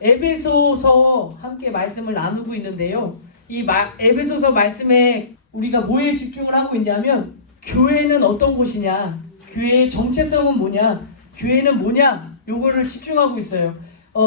에베소서 함께 말씀을 나누고 있는데요. 이 에베소서 말씀에 우리가 뭐에 집중을 하고 있냐면 교회는 어떤 곳이냐, 교회의 정체성은 뭐냐, 교회는 뭐냐, 요거를 집중하고 있어요.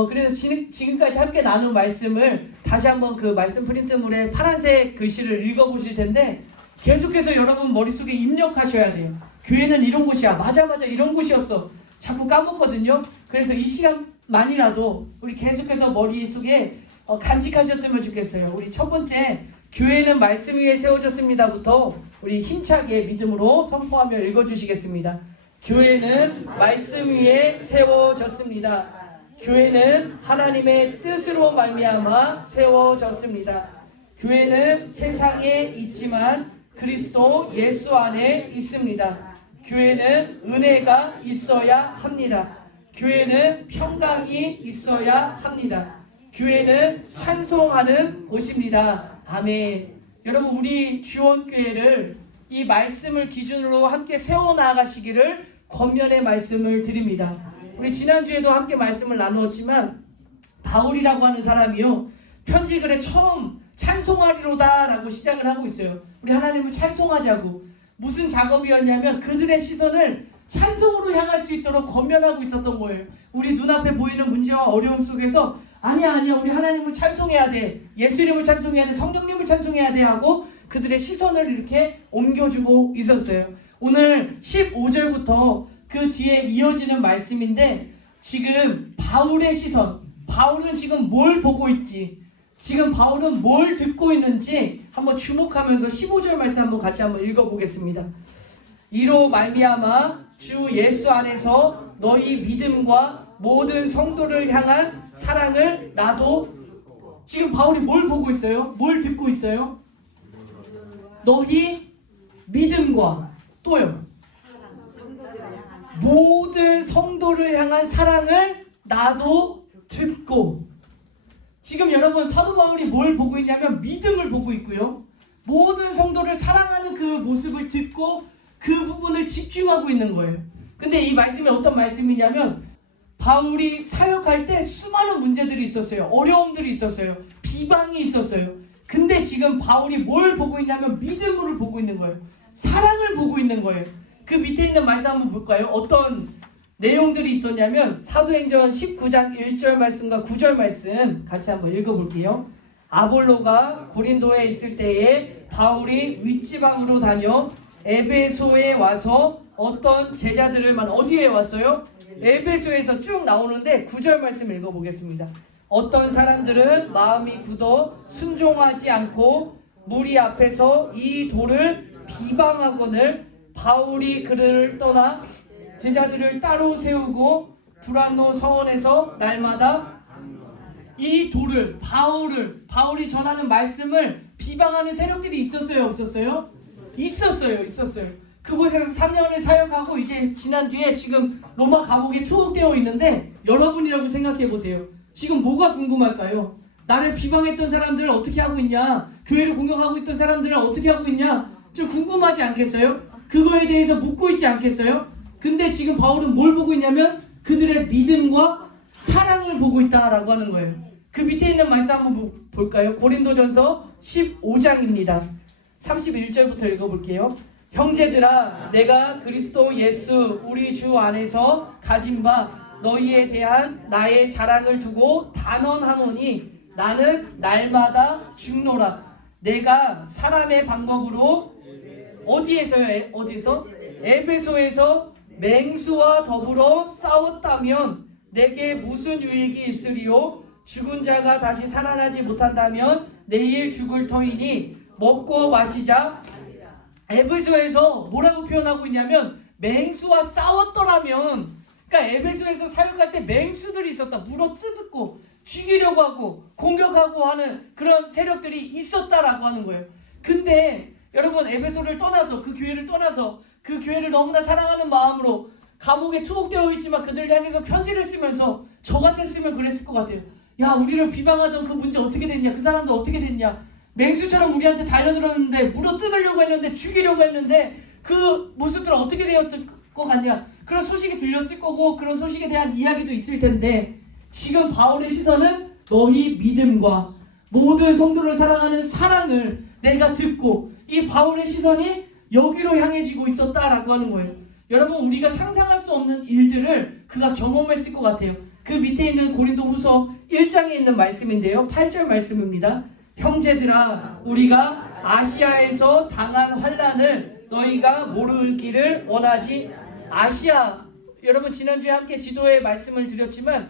그래서 지금까지 함께 나눈 말씀을 다시 한번 그 말씀 프린트물에 파란색 글씨를 읽어보실 텐데 계속해서 여러분 머릿속에 입력하셔야 돼요. 교회는 이런 곳이야. 맞아 이런 곳이었어. 자꾸 까먹거든요. 그래서 이 시간만이라도 우리 계속해서 머릿속에 간직하셨으면 좋겠어요. 우리 첫 번째, 교회는 말씀 위에 세워졌습니다부터 우리 힘차게 믿음으로 선포하며 읽어주시겠습니다. 교회는 말씀 위에 세워졌습니다. 교회는 하나님의 뜻으로 말미암아 세워졌습니다. 교회는 세상에 있지만 그리스도 예수 안에 있습니다. 교회는 은혜가 있어야 합니다. 교회는 평강이 있어야 합니다. 교회는 찬송하는 곳입니다. 아멘. 여러분, 우리 주원교회를 이 말씀을 기준으로 함께 세워나가시기를 권면의 말씀을 드립니다. 우리 지난주에도 함께 말씀을 나누었지만 바울이라고 하는 사람이요, 편지글에 처음 찬송하리로다 라고 시작을 하고 있어요. 우리 하나님을 찬송하자고. 무슨 작업이었냐면 그들의 시선을 찬송으로 향할 수 있도록 권면하고 있었던 거예요. 우리 눈앞에 보이는 문제와 어려움 속에서 아니야 우리 하나님을 찬송해야 돼, 예수님을 찬송해야 돼, 성령님을 찬송해야 돼 하고 그들의 시선을 이렇게 옮겨주고 있었어요. 오늘 15절부터 그 뒤에 이어지는 말씀인데 지금 바울의 시선, 바울은 지금 뭘 보고 있지, 지금 바울은 뭘 듣고 있는지 한번 주목하면서 15절 말씀 한번 같이 한번 읽어보겠습니다. 이로 말미암아 주 예수 안에서 너희 믿음과 모든 성도를 향한 사랑을 나도. 지금 바울이 뭘 보고 있어요? 뭘 듣고 있어요? 너희 믿음과 또요 모든 성도를 향한 사랑을 나도 듣고. 지금 여러분 사도 바울이 뭘 보고 있냐면 믿음을 보고 있고요, 모든 성도를 사랑하는 그 모습을 듣고 그 부분을 집중하고 있는 거예요. 근데 이 말씀이 어떤 말씀이냐면 바울이 사역할 때 수많은 문제들이 있었어요. 어려움들이 있었어요. 비방이 있었어요. 근데 지금 바울이 뭘 보고 있냐면 믿음을 보고 있는 거예요. 사랑을 보고 있는 거예요. 그 밑에 있는 말씀 한번 볼까요? 어떤 내용들이 있었냐면 사도행전 19장 1절 말씀과 9절 말씀 같이 한번 읽어볼게요. 아볼로가 고린도에 있을 때에 바울이 윗지방으로 다녀 에베소에 와서 어떤 제자들을 어디에 왔어요? 에베소에서 쭉 나오는데 9절 말씀 읽어보겠습니다. 어떤 사람들은 마음이 굳어 순종하지 않고 무리 앞에서 이 돌을 비방하거늘 바울이 그를 떠나 제자들을 따로 세우고 두란노 서원에서 날마다 이 돌을, 바울이 전하는 말씀을 비방하는 세력들이 있었어요, 없었어요? 있었어요. 그곳에서 3년을 사역하고 이제 지난 뒤에 지금 로마 감옥에 투옥되어 있는데 여러분이라고 생각해 보세요. 지금 뭐가 궁금할까요? 나를 비방했던 사람들을 어떻게 하고 있냐, 교회를 공격하고 있던 사람들을 어떻게 하고 있냐, 좀 궁금하지 않겠어요? 그거에 대해서 묻고 있지 않겠어요? 근데 지금 바울은 뭘 보고 있냐면 그들의 믿음과 사랑을 보고 있다라고 하는 거예요. 그 밑에 있는 말씀 한번 볼까요? 고린도전서 15장입니다. 31절부터 읽어볼게요. 형제들아, 내가 그리스도 예수 우리 주 안에서 가진 바 너희에 대한 나의 자랑을 두고 단언하노니 나는 날마다 죽노라. 내가 사람의 방법으로 어디서? 에베소에서 맹수와 더불어 싸웠다면 내게 무슨 유익이 있으리요? 죽은 자가 다시 살아나지 못한다면 내일 죽을 터이니 먹고 마시자. 에베소에서 뭐라고 표현하고 있냐면 맹수와 싸웠더라면, 그러니까 에베소에서 사역할 때 맹수들이 있었다. 물어 뜯고 죽이려고 하고 공격하고 하는 그런 세력들이 있었다라고 하는 거예요. 근데 여러분, 에베소를 떠나서, 그 교회를 떠나서 그 교회를 너무나 사랑하는 마음으로 감옥에 투옥되어 있지만 그들을 향해서 편지를 쓰면서 저 같았으면 그랬을 것 같아요. 야, 우리를 비방하던 그 문제 어떻게 됐냐, 그 사람도 어떻게 됐냐, 맹수처럼 우리한테 달려들었는데 물어 뜯으려고 했는데 죽이려고 했는데 그 모습들 어떻게 되었을 것 같냐, 그런 소식이 들렸을 거고 그런 소식에 대한 이야기도 있을 텐데 지금 바울의 시선은 너희 믿음과 모든 성도를 사랑하는 사랑을 내가 듣고 이 바울의 시선이 여기로 향해지고 있었다라고 하는 거예요. 여러분 우리가 상상할 수 없는 일들을 그가 경험했을 것 같아요. 그 밑에 있는 고린도후서 1장에 있는 말씀인데요. 8절 말씀입니다. 형제들아 우리가 아시아에서 당한 환난을 너희가 모르기를 원하지. 아시아, 여러분 지난주에 함께 지도의 말씀을 드렸지만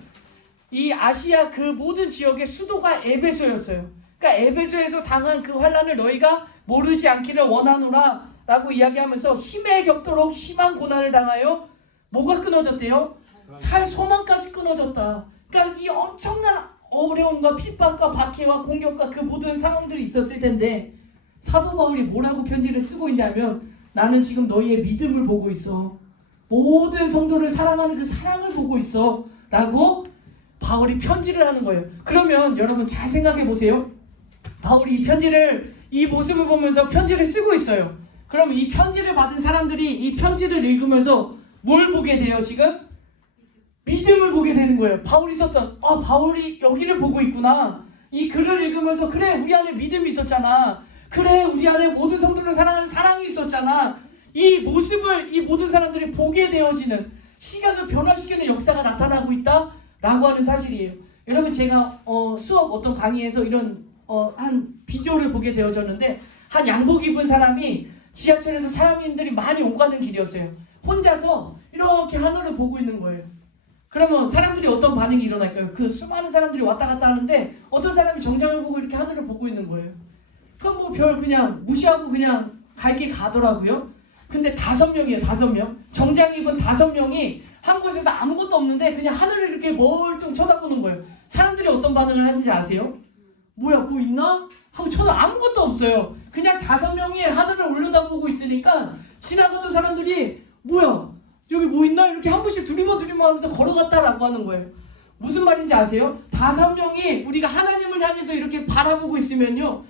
이 아시아 그 모든 지역의 수도가 에베소였어요. 그러니까 에베소에서 당한 그 환난을 너희가 모르지 않기를 원하노라 라고 이야기하면서 힘에 겹도록 심한 고난을 당하여 뭐가 끊어졌대요? 살 소망까지 끊어졌다. 그러니까 이 엄청난 어려움과 핍박과 박해와 공격과 그 모든 상황들이 있었을 텐데 사도 바울이 뭐라고 편지를 쓰고 있냐면 나는 지금 너희의 믿음을 보고 있어. 모든 성도를 사랑하는 그 사랑을 보고 있어 라고 바울이 편지를 하는 거예요. 그러면 여러분 잘 생각해 보세요. 바울이 이 편지를 이 모습을 보면서 편지를 쓰고 있어요. 그럼 이 편지를 받은 사람들이 이 편지를 읽으면서 뭘 보게 돼요 지금? 믿음을 보게 되는 거예요. 바울이 썼던 바울이 여기를 보고 있구나. 이 글을 읽으면서 그래 우리 안에 믿음이 있었잖아. 그래 우리 안에 모든 성도를 사랑하는 사랑이 있었잖아. 이 모습을 이 모든 사람들이 보게 되어지는 시각을 변화시키는 역사가 나타나고 있다라고 하는 사실이에요. 여러분 제가 수업 어떤 강의에서 이런 한 비디오를 보게 되어졌는데 한 양복 입은 사람이 지하철에서 사람들이 많이 오가는 길이었어요. 혼자서 이렇게 하늘을 보고 있는 거예요. 그러면 사람들이 어떤 반응이 일어날까요? 그 수많은 사람들이 왔다 갔다 하는데 어떤 사람이 정장을 보고 이렇게 하늘을 보고 있는 거예요. 그럼 뭐 별 그냥 무시하고 그냥 갈 길 가더라고요. 근데 5명이에요. 5명. 정장 입은 5명이 한 곳에서 아무것도 없는데 그냥 하늘을 이렇게 멀뚱 쳐다보는 거예요. 사람들이 어떤 반응을 하는지 아세요? 뭐야 뭐 있나? 하고 아무것도 없어요. 그냥 5명이 하늘을 올려다보고 있으니까 지나가던 사람들이 뭐야 여기 뭐 있나? 이렇게 한 번씩 두리번 하면서 걸어갔다라고 하는 거예요. 무슨 말인지 아세요? 5명이 우리가 하나님을 향해서 이렇게 바라보고 있으면요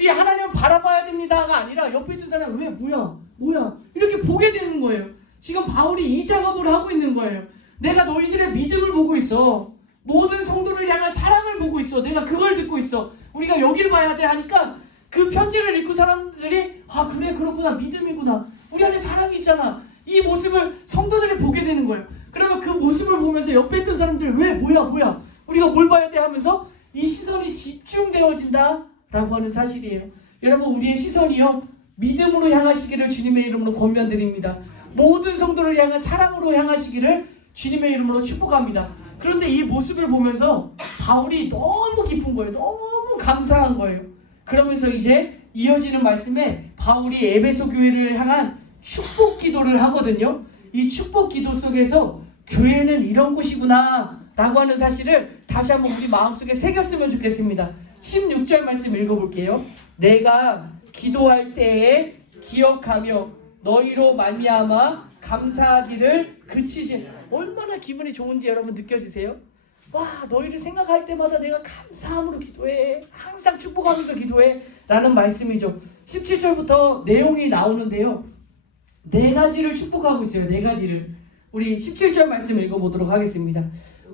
이 하나님을 바라봐야 됩니다가 아니라 옆에 있던 사람 왜 뭐야 이렇게 보게 되는 거예요. 지금 바울이 이 작업을 하고 있는 거예요. 내가 너희들의 믿음을 보고 있어. 모든 성도를 향한 사랑을 보고 있어. 내가 그걸 듣고 있어. 우리가 여기를 봐야 돼 하니까 그 편지를 읽고 사람들이 그래 그렇구나 믿음이구나. 우리 안에 사랑이 있잖아. 이 모습을 성도들이 보게 되는 거예요. 그러면 그 모습을 보면서 옆에 있던 사람들이 왜 뭐야 우리가 뭘 봐야 돼 하면서 이 시선이 집중되어진다 라고 하는 사실이에요. 여러분 우리의 시선이요 믿음으로 향하시기를 주님의 이름으로 권면드립니다. 모든 성도를 향한 사랑으로 향하시기를 주님의 이름으로 축복합니다. 그런데 이 모습을 보면서 바울이 너무 기쁜 거예요. 너무 감사한 거예요. 그러면서 이제 이어지는 말씀에 바울이 에베소 교회를 향한 축복 기도를 하거든요. 이 축복 기도 속에서 교회는 이런 곳이구나 라고 하는 사실을 다시 한번 우리 마음속에 새겼으면 좋겠습니다. 16절 말씀 읽어볼게요. 내가 기도할 때에 기억하며 너희로 말미암아 감사하기를 그치지. 얼마나 기분이 좋은지 여러분 느껴지세요? 너희를 생각할 때마다 내가 감사함으로 기도해. 항상 축복하면서 기도해 라는 말씀이죠. 17절부터 내용이 나오는데요. 4가지를 축복하고 있어요. 4가지를. 우리 17절 말씀 읽어보도록 하겠습니다.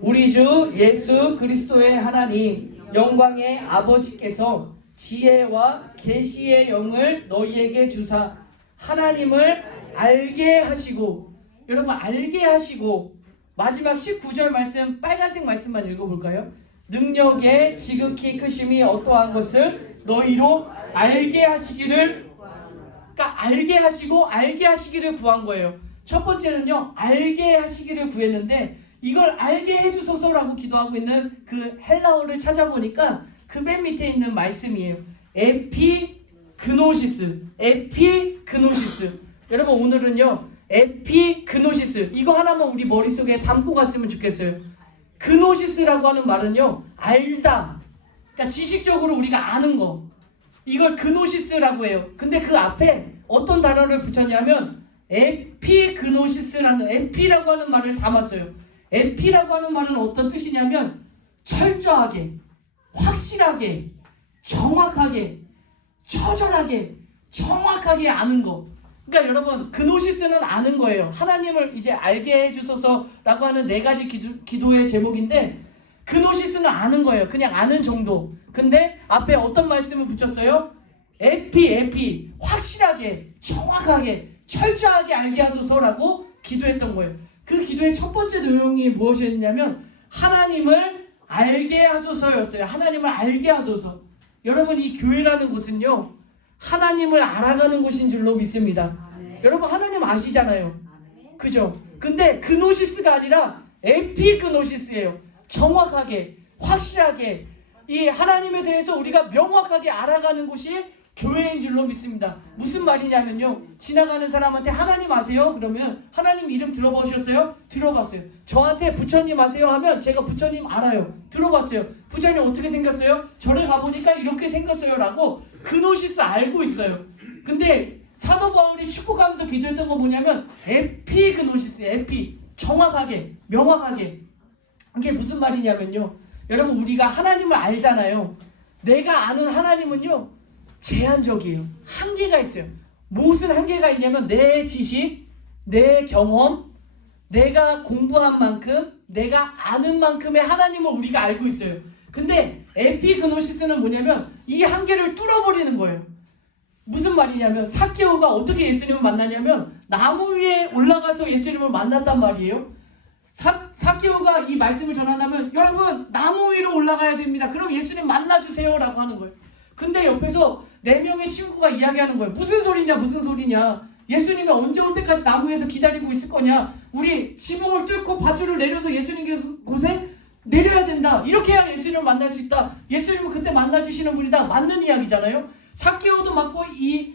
우리 주 예수 그리스도의 하나님 영광의 아버지께서 지혜와 계시의 영을 너희에게 주사 하나님을 알게 하시고, 여러분 알게 하시고, 마지막 19절 말씀 빨간색 말씀만 읽어볼까요? 능력의 지극히 크심이 어떠한 것을 너희로 알게 하시기를. 그러니까 알게 하시고 알게 하시기를 구한 거예요. 첫 번째는요 알게 하시기를 구했는데 이걸 알게 해주소서라고 기도하고 있는 그 헬라어를 찾아보니까 그 맨 밑에 있는 말씀이에요. 에피그노시스. 여러분 오늘은요 에피그노시스 이거 하나만 우리 머릿속에 담고 갔으면 좋겠어요. 그노시스라고 하는 말은요 알다, 그러니까 지식적으로 우리가 아는 거, 이걸 그노시스라고 해요. 근데 그 앞에 어떤 단어를 붙였냐면 에피그노시스라는, 에피라고 하는 말을 담았어요. 에피라고 하는 말은 어떤 뜻이냐면 철저하게, 확실하게, 정확하게, 처절하게, 정확하게 아는 거. 그러니까 여러분 그노시스는 아는 거예요. 하나님을 이제 알게 해주소서라고 하는 4가지 기도의 제목인데 그노시스는 아는 거예요. 그냥 아는 정도. 근데 앞에 어떤 말씀을 붙였어요? 에피 확실하게 정확하게 철저하게 알게 하소서라고 기도했던 거예요. 그 기도의 첫 번째 내용이 무엇이었냐면 하나님을 알게 하소서였어요. 하나님을 알게 하소서. 여러분, 이 교회라는 곳은요 하나님을 알아가는 곳인 줄로 믿습니다. 여러분, 하나님 아시잖아요. 그죠? 근데 그노시스가 아니라 에피그노시스예요. 정확하게 확실하게 이 하나님에 대해서 우리가 명확하게 알아가는 곳이 교회인 줄로 믿습니다. 무슨 말이냐면요, 지나가는 사람한테 하나님 아세요? 그러면 하나님 이름 들어보셨어요? 들어봤어요. 저한테 부처님 아세요? 하면 제가 부처님 알아요. 들어봤어요. 부처님 어떻게 생겼어요? 절에 가보니까 이렇게 생겼어요 라고 그노시스 알고 있어요. 근데 사도 바울이 축복하면서 기도했던 건 뭐냐면 에피그노시스예요. 에피, 정확하게 명확하게. 이게 무슨 말이냐면요, 여러분, 우리가 하나님을 알잖아요. 내가 아는 하나님은요 제한적이에요. 한계가 있어요. 무슨 한계가 있냐면 내 지식, 내 경험, 내가 공부한 만큼, 내가 아는 만큼의 하나님을 우리가 알고 있어요. 근데 에피그노시스는 뭐냐면 이 한계를 뚫어버리는 거예요. 무슨 말이냐면 삭개오가 어떻게 예수님을 만나냐면 나무 위에 올라가서 예수님을 만났단 말이에요. 삭개오가 이 말씀을 전한다면 여러분 나무 위로 올라가야 됩니다. 그럼 예수님 만나주세요 라고 하는 거예요. 근데 옆에서 4명의 친구가 이야기하는 거예요. 무슨 소리냐. 예수님이 언제 올 때까지 나무 위에서 기다리고 있을 거냐. 우리 지붕을 뚫고 밧줄을 내려서 예수님 곳에 내려야 된다. 이렇게 해야 예수님을 만날 수 있다. 예수님은 그때 만나주시는 분이다. 맞는 이야기잖아요. 삭개오도 맞고 이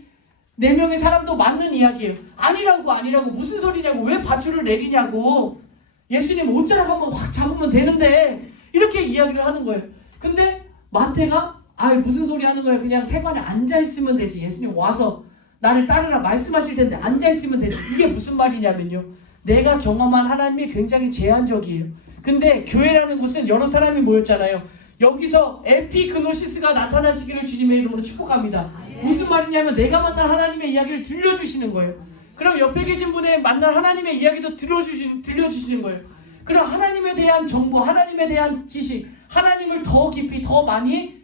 4명의 사람도 맞는 이야기예요. 아니라고 무슨 소리냐고. 왜 밧줄을 내리냐고. 예수님 옷자락 한번 확 잡으면 되는데 이렇게 이야기를 하는 거예요. 근데 마태가 무슨 소리 하는 거야. 그냥 세관에 앉아있으면 되지. 예수님 와서 나를 따르라 말씀하실 텐데 앉아있으면 되지. 이게 무슨 말이냐면요, 내가 경험한 하나님이 굉장히 제한적이에요. 근데 교회라는 곳은 여러 사람이 모였잖아요. 여기서 에피그노시스가 나타나시기를 주님의 이름으로 축복합니다. 무슨 말이냐면 내가 만난 하나님의 이야기를 들려주시는 거예요. 그럼 옆에 계신 분의 만난 하나님의 이야기도 들려주시는 거예요. 그럼 하나님에 대한 정보, 하나님에 대한 지식, 하나님을 더 깊이 더 많이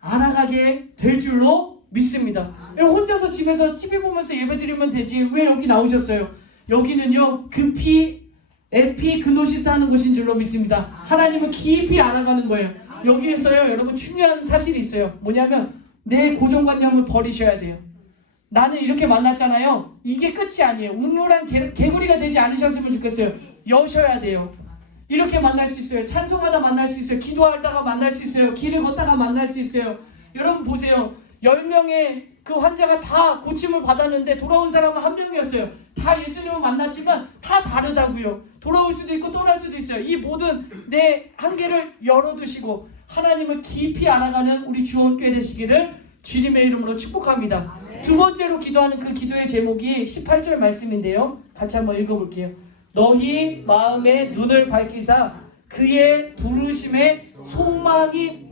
알아가게 될 줄로 믿습니다. 혼자서 집에서 TV 보면서 예배드리면 되지 왜 여기 나오셨어요? 여기는요 에피그노시스 하는 곳인 줄로 믿습니다. 하나님을 깊이 알아가는 거예요. 여기에서요 여러분 중요한 사실이 있어요. 뭐냐면 내 고정관념을 버리셔야 돼요. 나는 이렇게 만났잖아요. 이게 끝이 아니에요. 우물한 개구리가 되지 않으셨으면 좋겠어요. 여셔야 돼요. 이렇게 만날 수 있어요. 찬송하다 만날 수 있어요. 기도하다가 만날 수 있어요. 길을 걷다가 만날 수 있어요. 여러분 보세요. 10명의 그 환자가 다 고침을 받았는데 돌아온 사람은 1명이었어요. 다 예수님을 만났지만 다 다르다고요. 돌아올 수도 있고 떠날 수도 있어요. 이 모든 내 한계를 열어두시고 하나님을 깊이 알아가는 우리 주원교회 되시기를 주님의 이름으로 축복합니다. 두 번째로 기도하는 그 기도의 제목이 18절 말씀인데요. 같이 한번 읽어볼게요. 너희 마음의 눈을 밝히사 그의 부르심의 속망이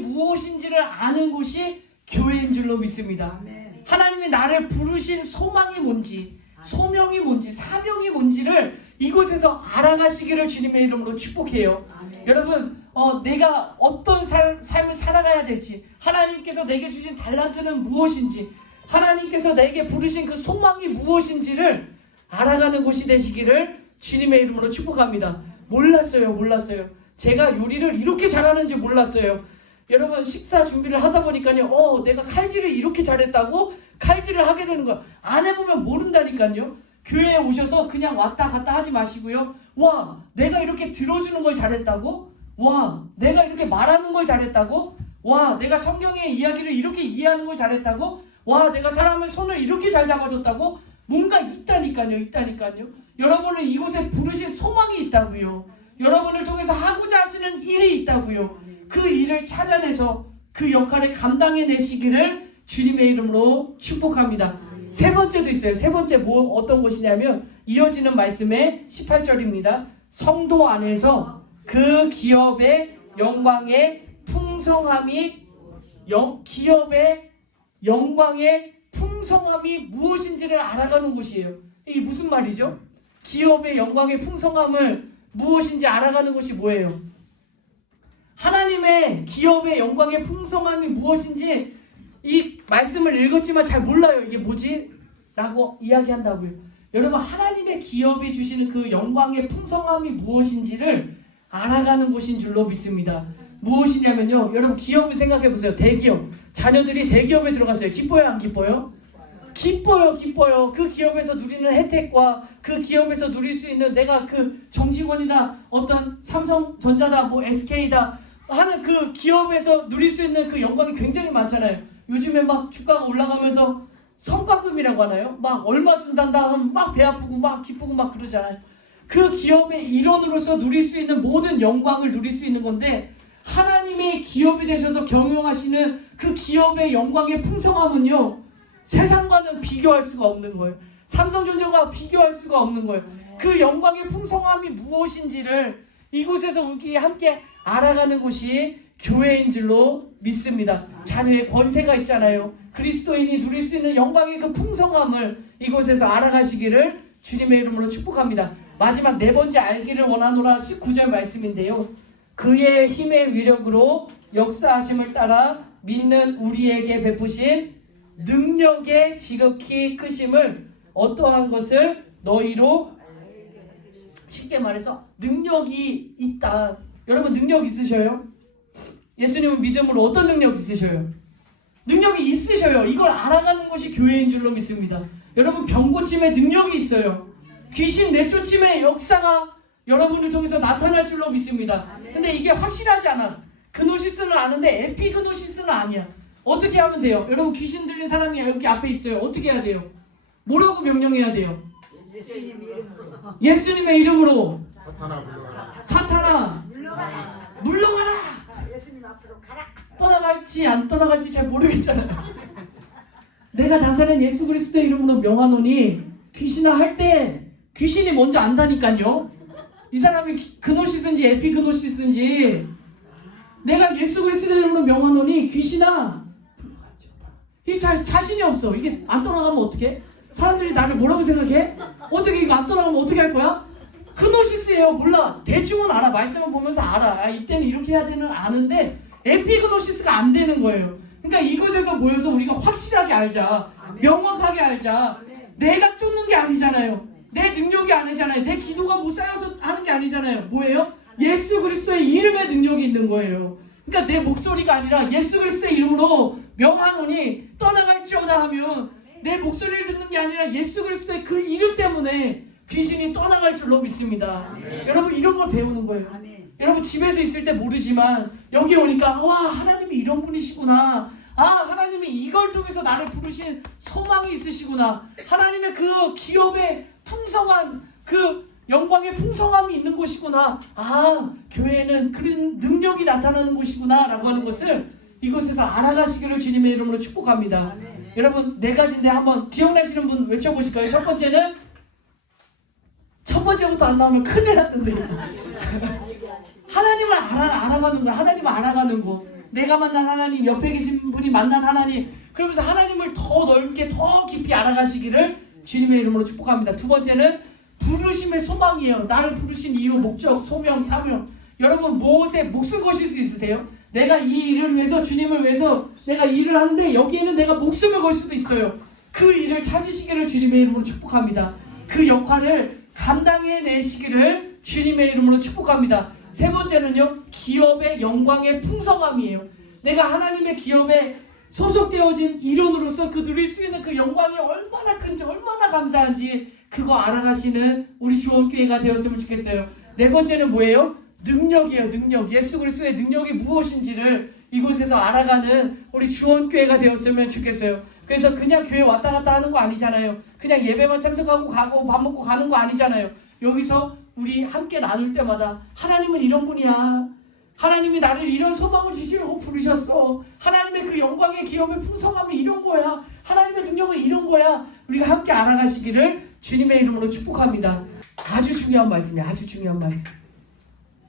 무엇인지를 아는 곳이 교회인 줄로 믿습니다. 하나님이 나를 부르신 소망이 뭔지, 소명이 뭔지, 사명이 뭔지를 이곳에서 알아가시기를 주님의 이름으로 축복해요. 여러분 내가 어떤 삶을 살아가야 될지, 하나님께서 내게 주신 달란트는 무엇인지, 하나님께서 내게 부르신 그 소망이 무엇인지를 알아가는 곳이 되시기를 주님의 이름으로 축복합니다. 몰랐어요. 제가 요리를 이렇게 잘하는지 몰랐어요. 여러분 식사 준비를 하다 보니까요 내가 칼질을 이렇게 잘했다고 칼질을 하게 되는 거야. 안 해보면 모른다니까요. 교회에 오셔서 그냥 왔다 갔다 하지 마시고요. 와, 내가 이렇게 들어주는 걸 잘했다고? 와, 내가 이렇게 말하는 걸 잘했다고? 와, 내가 성경의 이야기를 이렇게 이해하는 걸 잘했다고? 와, 내가 사람을 손을 이렇게 잘 잡아줬다고? 뭔가 있다니까요. 여러분을 이곳에 부르신 소망이 있다고요. 여러분을 통해서 하고자 하시는 일이 있다고요. 그 일을 찾아내서 그 역할을 감당해내시기를 주님의 이름으로 축복합니다. 세 번째도 있어요. 세 번째 어떤 것이냐면 이어지는 말씀의 18절입니다. 성도 안에서 그 기업의 영광의 풍성함이 무엇인지를 알아가는 곳이에요. 이게 무슨 말이죠? 기업의 영광의 풍성함을 무엇인지 알아가는 것이 뭐예요? 하나님의 기업의 영광의 풍성함이 무엇인지 이 말씀을 읽었지만 잘 몰라요. 이게 뭐지? 라고 이야기한다고요. 여러분, 하나님의 기업이 주시는 그 영광의 풍성함이 무엇인지를 알아가는 것인 줄로 믿습니다. 무엇이냐면요, 여러분 기업을 생각해 보세요. 대기업, 자녀들이 대기업에 들어갔어요. 기뻐요, 안 기뻐요? 기뻐요, 기뻐요. 그 기업에서 누리는 혜택과 그 기업에서 누릴 수 있는, 내가 그 정직원이나 어떤 삼성전자다, 뭐 SK다 하는 그 기업에서 누릴 수 있는 그 영광이 굉장히 많잖아요. 요즘에 막 주가가 올라가면서 성과금이라고 하나요? 막 얼마 준단다 하면 막 배 아프고 막 기쁘고 막 그러잖아요. 그 기업의 일원으로서 누릴 수 있는 모든 영광을 누릴 수 있는 건데, 하나님의 기업이 되셔서 경영하시는 그 기업의 영광의 풍성함은요, 세상과는 비교할 수가 없는 거예요. 삼성전자와 비교할 수가 없는 거예요. 그 영광의 풍성함이 무엇인지를 이곳에서 우리 함께 알아가는 곳이 교회인 줄로 믿습니다. 자녀의 권세가 있잖아요. 그리스도인이 누릴 수 있는 영광의 그 풍성함을 이곳에서 알아가시기를 주님의 이름으로 축복합니다. 마지막 네 번째 알기를 원하노라 19절 말씀인데요. 그의 힘의 위력으로 역사하심을 따라 믿는 우리에게 베푸신 능력의 지극히 크심을 어떠한 것을 너희로, 쉽게 말해서 능력이 있다. 여러분 능력 있으셔요? 예수님은 믿음으로 어떤 능력 있으셔요? 능력이 있으셔요. 이걸 알아가는 것이 교회인 줄로 믿습니다. 여러분 병 고침의 능력이 있어요. 귀신 내쫓임의 역사가 여러분을 통해서 나타날 줄로 믿습니다. 근데 이게 확실하지 않아. 그노시스는 아는데 에피그노시스는 아니야. 어떻게 하면 돼요? 여러분 귀신 들린 사람이 여기 앞에 있어요. 어떻게 해야 돼요? 뭐라고 명령해야 돼요? 예수님의 이름으로 사탄아 물러가라. 예수님 앞으로 가라. 떠나갈지 안 떠나갈지 잘 모르겠잖아요. 내가 나사렛 예수 그리스도의 이름으로 명하노니 귀신아 할 때 귀신이 먼저 안다니까요. 이 사람이 그노시스인지 에피그노시스인지, 내가 예수 그리스도의 이름으로 명하노니 귀신아, 이게 자신이 없어. 이게 안 떠나가면 어떡해? 사람들이 나를 뭐라고 생각해? 어떻게 이거 안 떠나가면 어떻게 할 거야? 그노시스예요. 몰라. 대충은 알아. 말씀을 보면서 알아. 이때는 이렇게 해야 되는 아는데 에피그노시스가 안 되는 거예요. 그러니까 이곳에서 모여서 우리가 확실하게 알자. 명확하게 알자. 내가 쫓는 게 아니잖아요. 내 능력이 아니잖아요. 내 기도가 못 쌓여서 하는 게 아니잖아요. 뭐예요? 예수 그리스도의 이름의 능력이 있는 거예요. 그러니까 내 목소리가 아니라 예수 그리스도의 이름으로 명하노니 떠나갈지어다 하면, 내 목소리를 듣는 게 아니라 예수 그리스도의 그 이름 때문에 귀신이 떠나갈 줄로 믿습니다. 여러분 이런 걸 배우는 거예요. 여러분 집에서 있을 때 모르지만 여기 오니까 와, 하나님이 이런 분이시구나. 아, 하나님이 이걸 통해서 나를 부르신 소망이 있으시구나. 하나님의 그 기업의 풍성한 그 영광의 풍성함이 있는 곳이구나. 아, 교회는 그런 능력이 나타나는 곳이구나 라고 하는 것을 이곳에서 알아가시기를 주님의 이름으로 축복합니다. 여러분 네 가지인데 한번 기억나시는 분 외쳐보실까요? 첫 번째는, 첫 번째부터 안 나오면 큰일 났는데 하나님을 알아가는 거야. 하나님을 알아가는 거. 내가 만난 하나님, 옆에 계신 분이 만난 하나님, 그러면서 하나님을 더 넓게 더 깊이 알아가시기를 주님의 이름으로 축복합니다. 두 번째는 부르심의 소망이에요. 나를 부르신 이유, 목적, 소명, 사명. 여러분 무엇에 목숨 거실 수 있으세요? 내가 이 일을 위해서, 주님을 위해서 내가 일을 하는데 여기에는 내가 목숨을 걸 수도 있어요. 그 일을 찾으시기를 주님의 이름으로 축복합니다. 그 역할을 감당해내시기를 주님의 이름으로 축복합니다. 세 번째는요, 기업의 영광의 풍성함이에요. 내가 하나님의 기업에 소속되어진 일원으로서 그 누릴 수 있는 그 영광이 얼마나 큰지, 얼마나 감사한지 그거 알아가시는 우리 주원교회가 되었으면 좋겠어요. 네 번째는 뭐예요? 능력이에요. 능력. 예수 그리스도의 능력이 무엇인지를 이곳에서 알아가는 우리 주원교회가 되었으면 좋겠어요. 그래서 그냥 교회 왔다 갔다 하는 거 아니잖아요. 그냥 예배만 참석하고 가고 밥 먹고 가는 거 아니잖아요. 여기서 우리 함께 나눌 때마다 하나님은 이런 분이야. 하나님이 나를 이런 소망을 주시려고 부르셨어. 하나님의 그 영광의 기업의 풍성함이 이런 거야. 하나님의 능력은 이런 거야. 우리가 함께 알아가시기를 주님의 이름으로 축복합니다. 아주 중요한 말씀이에요. 아주 중요한 말씀.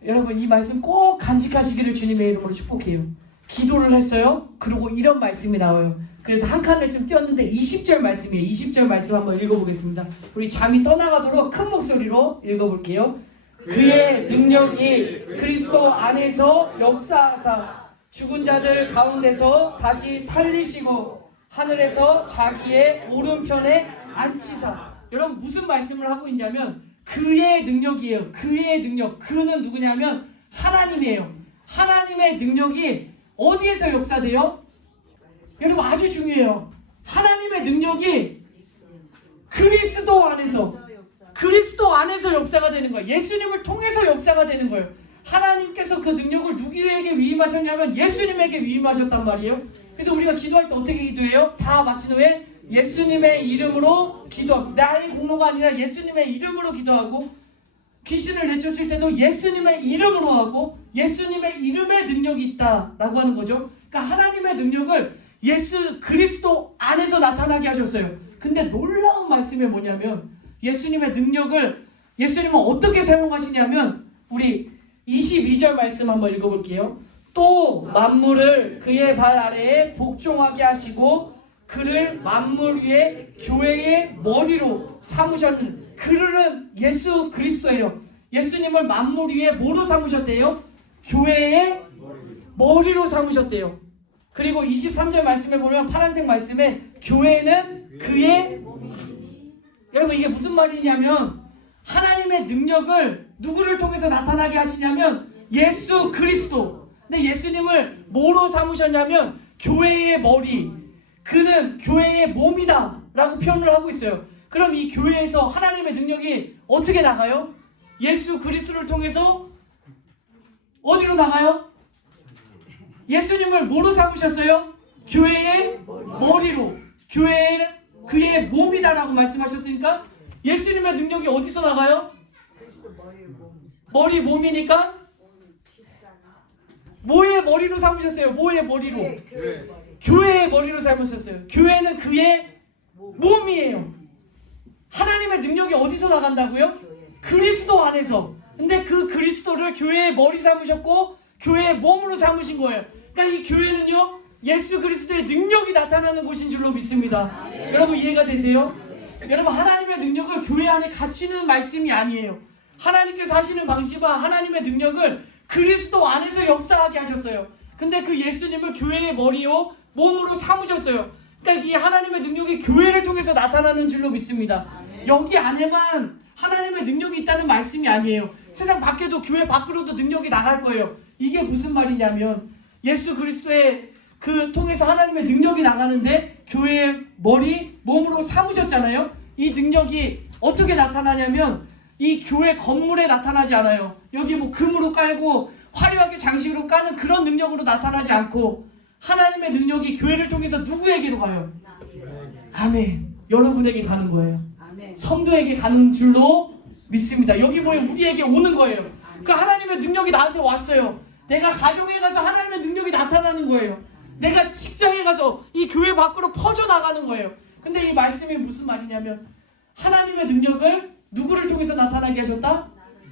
여러분 이 말씀 꼭 간직하시기를 주님의 이름으로 축복해요. 기도를 했어요. 그리고 이런 말씀이 나와요. 그래서 한 칸을 좀 띄웠는데 20절 말씀이에요. 20절 말씀 한번 읽어보겠습니다. 우리 잠이 떠나가도록 큰 목소리로 읽어볼게요. 그의 능력이 그리스도 안에서 역사하사 죽은 자들 가운데서 다시 살리시고 하늘에서 자기의 오른편에 앉히사. 여러분 무슨 말씀을 하고 있냐면 그의 능력이에요. 그의 능력. 그는 누구냐면 하나님이에요. 하나님의 능력이 어디에서 역사돼요? 여러분 아주 중요해요. 하나님의 능력이 그리스도 안에서 역사가 되는 거예요. 예수님을 통해서 역사가 되는 거예요. 하나님께서 그 능력을 누구에게 위임하셨냐면 예수님에게 위임하셨단 말이에요. 그래서 우리가 기도할 때 어떻게 기도해요? 다 마친 후에 예수님의 이름으로 기도하고, 나의 공로가 아니라 예수님의 이름으로 기도하고, 귀신을 내쫓을 때도 예수님의 이름으로 하고 예수님의 이름의 능력이 있다라고 하는 거죠. 그러니까 하나님의 능력을 예수 그리스도 안에서 나타나게 하셨어요. 근데 놀라운 말씀이 뭐냐면 예수님의 능력을 예수님은 어떻게 사용하시냐면 우리 22절 말씀 한번 읽어볼게요. 또 만물을 그의 발 아래에 복종하게 하시고 그를 만물 위에 교회의 머리로 삼으셨는. 그를 예수 그리스도예요. 예수님을 만물 위에 뭐로 삼으셨대요? 교회의 머리로 삼으셨대요. 그리고 23절 말씀에 보면 파란색 말씀에 교회는 그의, 여러분 이게 무슨 말이냐면 하나님의 능력을 누구를 통해서 나타나게 하시냐면 예수 그리스도. 근데 예수님을 뭐로 삼으셨냐면 교회의 머리, 그는 교회의 몸이다 라고 표현을 하고 있어요. 그럼 이 교회에서 하나님의 능력이 어떻게 나가요? 예수 그리스도를 통해서 어디로 나가요? 예수님을 뭐로 삼으셨어요? 교회의 머리로. 교회는 그의 몸이다라고 말씀하셨으니까 예수님의 능력이 어디서 나가요? 머리 몸이니까 뭐의 머리로 삼으셨어요? 뭐의 머리로? 교회의 머리로 삼으셨어요. 교회는 그의 몸이에요. 하나님의 능력이 어디서 나간다고요? 그리스도 안에서. 근데 그 그리스도를 교회의 머리 삼으셨고 교회의 몸으로 삼으신 거예요. 그러니까 이 교회는요 예수 그리스도의 능력이 나타나는 곳인 줄로 믿습니다. 여러분 이해가 되세요? 여러분 하나님의 능력을 교회 안에 갖추는 말씀이 아니에요. 하나님께서 하시는 방식과 하나님의 능력을 그리스도 안에서 역사하게 하셨어요. 근데 그 예수님을 교회의 머리요 몸으로 삼으셨어요. 그러니까 이 하나님의 능력이 교회를 통해서 나타나는 줄로 믿습니다. 여기 안에만 하나님의 능력이 있다는 말씀이 아니에요. 세상 밖에도 교회 밖으로도 능력이 나갈 거예요. 이게 무슨 말이냐면 예수 그리스도의 그 통해서 하나님의 능력이 나가는데 교회의 머리 몸으로 삼으셨잖아요. 이 능력이 어떻게 나타나냐면 이 교회 건물에 나타나지 않아요. 여기 뭐 금으로 깔고 화려하게 장식으로 까는 그런 능력으로 나타나지 않고 하나님의 능력이 교회를 통해서 누구에게로 가요? 아멘. 여러분에게 가는 거예요. 성도에게 가는 줄로 믿습니다. 여기 보면 우리에게 오는 거예요. 그러니까 하나님의 능력이 나한테 왔어요. 내가 가정에 가서 하나님의 능력이 나타나는 거예요. 내가 직장에 가서 이 교회 밖으로 퍼져나가는 거예요. 근데 이 말씀이 무슨 말이냐면 하나님의 능력을 누구를 통해서 나타나게 하셨다?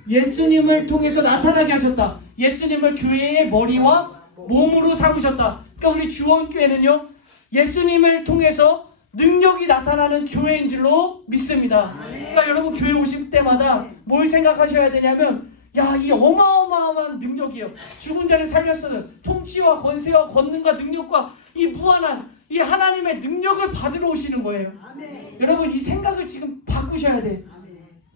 예수님을 통해서 나타나게 하셨다. 예수님을 교회의 머리와 몸으로 삼으셨다. 그러니까 우리 주원교회는요 예수님을 통해서 능력이 나타나는 교회인 줄로 믿습니다. 그러니까 여러분 교회 오실 때마다 뭘 생각하셔야 되냐면 야, 이 어마어마한 능력이에요. 죽은 자를 살렸으는 통치와 권세와 권능과 능력과 이 무한한 이 하나님의 능력을 받으러 오시는 거예요. 여러분 이 생각을 지금 바꾸셔야 돼.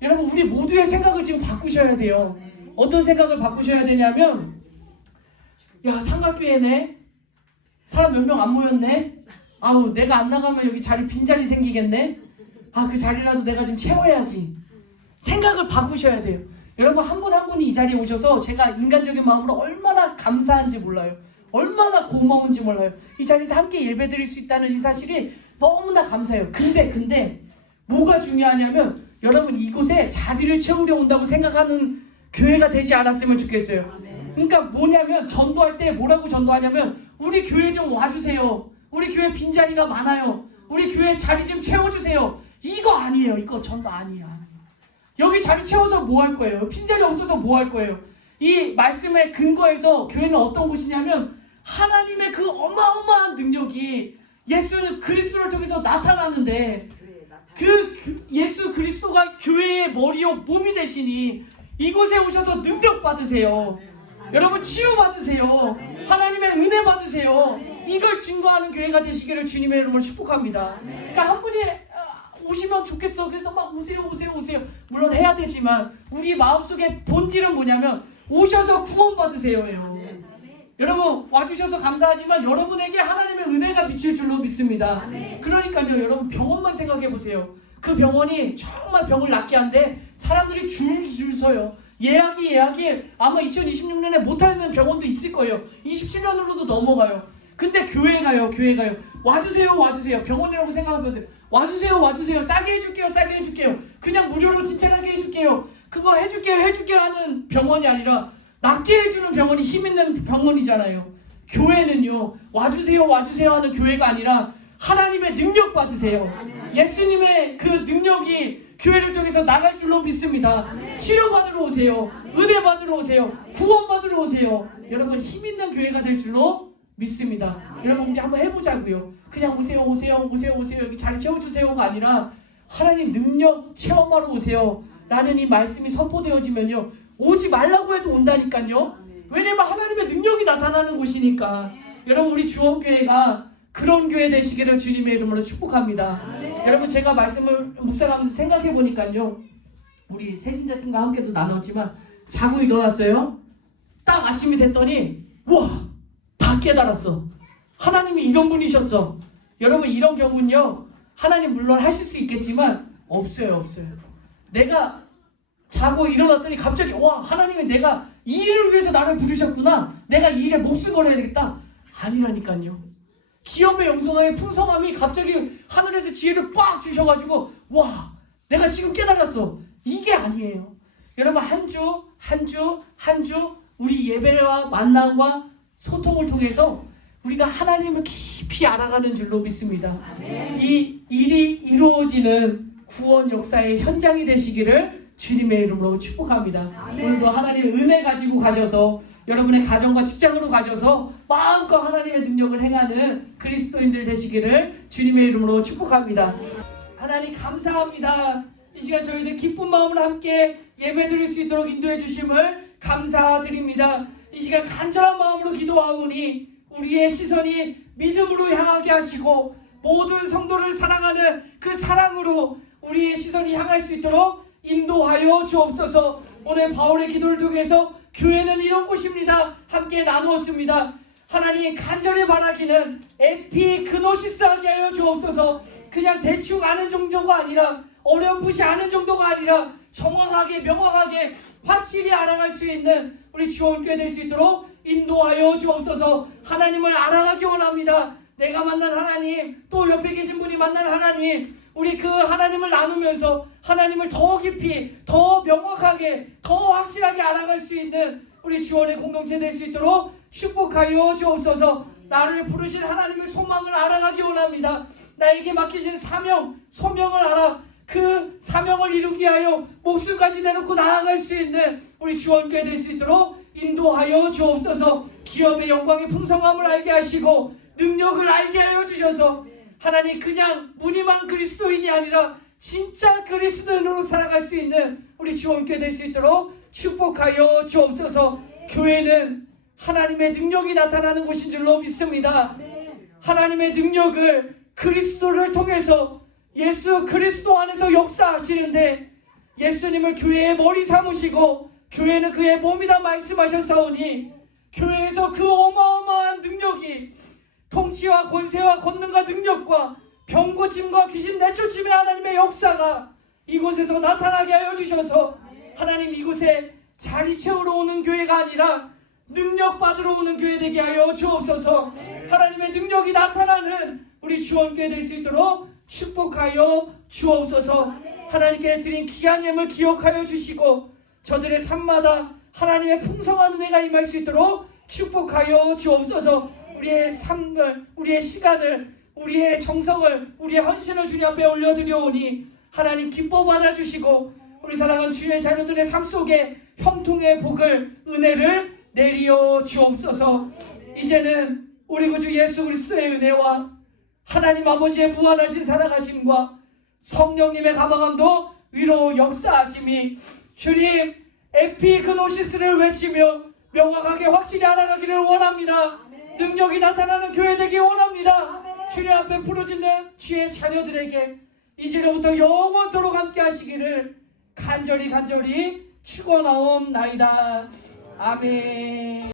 여러분 우리 모두의 생각을 지금 바꾸셔야 돼요. 어떤 생각을 바꾸셔야 되냐면 야, 삼각교회네. 사람 몇 명 안 모였네. 아우, 내가 안 나가면 여기 자리 빈자리 생기겠네. 아, 그 자리라도 내가 좀 채워야지. 생각을 바꾸셔야 돼요. 여러분 한 분 한 분이 이 자리에 오셔서 제가 인간적인 마음으로 얼마나 감사한지 몰라요. 얼마나 고마운지 몰라요. 이 자리에서 함께 예배드릴 수 있다는 이 사실이 너무나 감사해요. 근데 뭐가 중요하냐면 여러분 이곳에 자리를 채우려 온다고 생각하는 교회가 되지 않았으면 좋겠어요. 그러니까 뭐냐면 전도할 때 뭐라고 전도하냐면 우리 교회 좀 와주세요. 우리 교회 빈자리가 많아요. 우리 교회 자리 좀 채워주세요. 이거 아니에요. 이거 전도 아니야. 여기 자리 채워서 뭐 할 거예요? 빈자리 없어서 뭐 할 거예요? 이 말씀의 근거에서 교회는 어떤 곳이냐면 하나님의 그 어마어마한 능력이 예수 그리스도를 통해서 나타나는데 그 예수 그리스도가 교회의 머리요 몸이 되시니 이곳에 오셔서 능력 받으세요. 여러분 치유 받으세요. 하나님의 은혜 받으세요. 이걸 증거하는 교회가 되시기를 주님의 이름으로 축복합니다. 그러니까 한 분이 오시면 좋겠어. 그래서 막 오세요. 물론 해야 되지만 우리 마음속에 본질은 뭐냐면 오셔서 구원 받으세요예요. 여러분 와주셔서 감사하지만 여러분에게 하나님의 은혜가 미칠 줄로 믿습니다. 그러니까요, 여러분 병원만 생각해 보세요. 그 병원이 정말 병을 낫게 한데 사람들이 줄줄 서요. 예약이 아마 2026년에 못하는 병원도 있을 거예요. 27년으로도 넘어가요. 근데 교회가요. 와주세요. 병원이라고 생각해보세요. 와주세요. 싸게 해줄게요. 그냥 무료로 친절하게 해줄게요. 그거 해줄게요 하는 병원이 아니라 낫게 해주는 병원이 힘 있는 병원이잖아요. 교회는요, 와주세요 하는 교회가 아니라 하나님의 능력 받으세요. 예수님의 그 능력이 교회를 통해서 나갈 줄로 믿습니다. 치료받으러 오세요. 은혜 받으러 오세요. 구원 받으러 오세요. 여러분 힘 있는 교회가 될 줄로 믿습니다. 여러분 우리 한번 해보자고요. 그냥 오세요. 여기 자리 채워주세요가 아니라 하나님 능력 체험하러 오세요. 라는 이 말씀이 선포되어지면요, 오지 말라고 해도 온다니까요. 왜냐면 하나님의 능력이 나타나는 곳이니까. 여러분 우리 주원교회가 그런 교회 되시기를 주님의 이름으로 축복합니다. 여러분 제가 말씀을 묵상하면서 생각해보니까요, 우리 새신자팀과 함께도 나눴지만 자고 일어났어요. 딱 아침이 됐더니 다 깨달았어. 하나님이 이런 분이셨어. 여러분 이런 경우는요, 하나님 물론 하실 수 있겠지만 없어요. 내가 자고 일어났더니 갑자기 하나님이 내가 이 일을 위해서 나를 부르셨구나. 내가 이 일에 목숨 걸어야 되겠다. 아니라니까요. 기업의 영성함의 풍성함이 갑자기 하늘에서 지혜를 빡 주셔가지고 내가 지금 깨달았어. 이게 아니에요. 여러분 한 주 우리 예배와 만남과 소통을 통해서 우리가 하나님을 깊이 알아가는 줄로 믿습니다. 이 일이 이루어지는 구원 역사의 현장이 되시기를 주님의 이름으로 축복합니다. 오늘도 하나님의 은혜 가지고 가셔서 여러분의 가정과 직장으로 가셔서 마음껏 하나님의 능력을 행하는 그리스도인들 되시기를 주님의 이름으로 축복합니다. 하나님 감사합니다. 이 시간 저희들 기쁜 마음으로 함께 예배드릴 수 있도록 인도해 주심을 감사드립니다. 이 시간 간절한 마음으로 기도하오니 우리의 시선이 믿음으로 향하게 하시고 모든 성도를 사랑하는 그 사랑으로 우리의 시선이 향할 수 있도록 인도하여 주옵소서. 오늘 바울의 기도를 통해서 교회는 이런 곳입니다. 함께 나누었습니다. 하나님 간절히 바라기는 에피그노시스 하게 하여 주옵소서. 그냥 대충 아는 정도가 아니라 어렴풋이 아는 정도가 아니라 정확하게 명확하게 확실히 알아갈 수 있는 우리 주원교회 될 수 있도록 인도하여 주옵소서. 하나님을 알아가기 원합니다. 내가 만난 하나님, 또 옆에 계신 분이 만난 하나님, 우리 그 하나님을 나누면서 하나님을 더 깊이, 더 명확하게, 더 확실하게 알아갈 수 있는 우리 주원의 공동체 될 수 있도록 축복하여 주옵소서. 나를 부르신 하나님의 소망을 알아가기 원합니다. 나에게 맡기신 사명, 소명을 알아 그 사명을 이루기 위하여 목숨까지 내놓고 나아갈 수 있는 우리 주원교회 될 수 있도록 인도하여 주옵소서. 기업의 영광의 풍성함을 알게 하시고 능력을 알게 하여 주셔서 하나님 그냥 무늬만 그리스도인이 아니라 진짜 그리스도인으로 살아갈 수 있는 우리 주원교회 될 수 있도록 축복하여 주옵소서. 교회는 하나님의 능력이 나타나는 곳인 줄로 믿습니다. 하나님의 능력을 그리스도를 통해서 예수 그리스도 안에서 역사하시는데 예수님을 교회의 머리 삼으시고 교회는 그의 몸이다 말씀하셨사오니 교회에서 그 어마어마한 능력이 통치와 권세와 권능과 능력과 병고침과 귀신 내쫓음의 하나님의 역사가 이곳에서 나타나게 하여 주셔서 하나님 이곳에 자리 채우러 오는 교회가 아니라 능력 받으러 오는 교회 되게 하여 주옵소서. 하나님의 능력이 나타나는 우리 주원교회 될 수 있도록 축복하여 주옵소서. 하나님께 드린 귀한 예물 기억하여 주시고 저들의 삶마다 하나님의 풍성한 은혜가 임할 수 있도록 축복하여 주옵소서. 우리의 삶을, 우리의 시간을, 우리의 정성을, 우리의 헌신을 주님 앞에 올려드려오니 하나님 기뻐 받아주시고 우리 사랑하는 주의 자녀들의 삶 속에 형통의 복을, 은혜를 내리어 주옵소서. 이제는 우리 구주 예수 그리스도의 은혜와 하나님 아버지의 무한하신 사랑하심과 성령님의 감화감도 위로 역사하심이 주님 에피그노시스를 외치며 명확하게 확실히 알아가기를 원합니다. 능력이 나타나는 교회 되기 원합니다. 주님 앞에 부르짖는 주의 자녀들에게 이제로부터 영원토록 함께 하시기를 간절히 축원하옵나이다. 아멘.